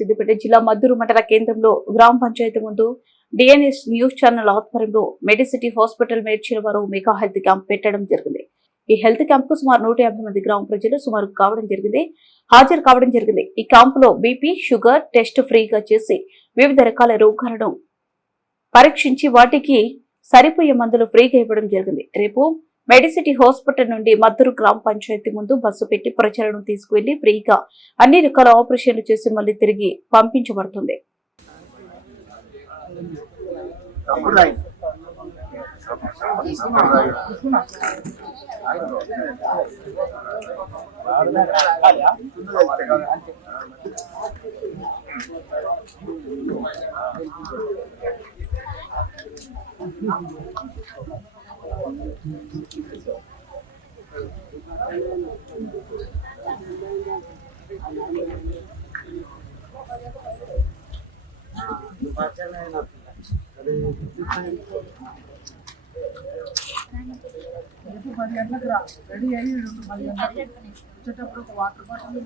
సిద్దిపేట జిల్లా మద్దూరు మండల కేంద్రంలో గ్రామ పంచాయతీ ముందు డిఎన్ఎస్ న్యూస్ ఛానల్ ఆధ్వర్యంలో మెడిసిటీ హాస్పిటల్ మేడ్చల్ వారు మెగా హెల్త్ క్యాంప్ పెట్టడం జరిగింది. ఈ హెల్త్ క్యాంప్ కు సుమారు 150 మంది గ్రామ ప్రజలు హాజరు కావడం జరిగింది. ఈ camp low BP, sugar test ఫ్రీగా చేసి వివిధ రకాల రోగాలను పరీక్షించి వాటికి సరిపోయే మందులు ఫ్రీగా ఇవ్వడం జరిగింది. రేపు మెడిసిటీ హాస్పిటల్ నుండి మద్దూరు గ్రామ పంచాయతీ ముందు బస్సు పెట్టి ప్రజలను తీసుకువెళ్లి ఫ్రీగా అన్ని రకాల ఆపరేషన్లు చేసి మళ్లీ తిరిగి పంపించబడుతుంది. రెడీ అయ్యి 10 గంటలకు వచ్చేటప్పుడు ఒక వాటర్ బాటిల్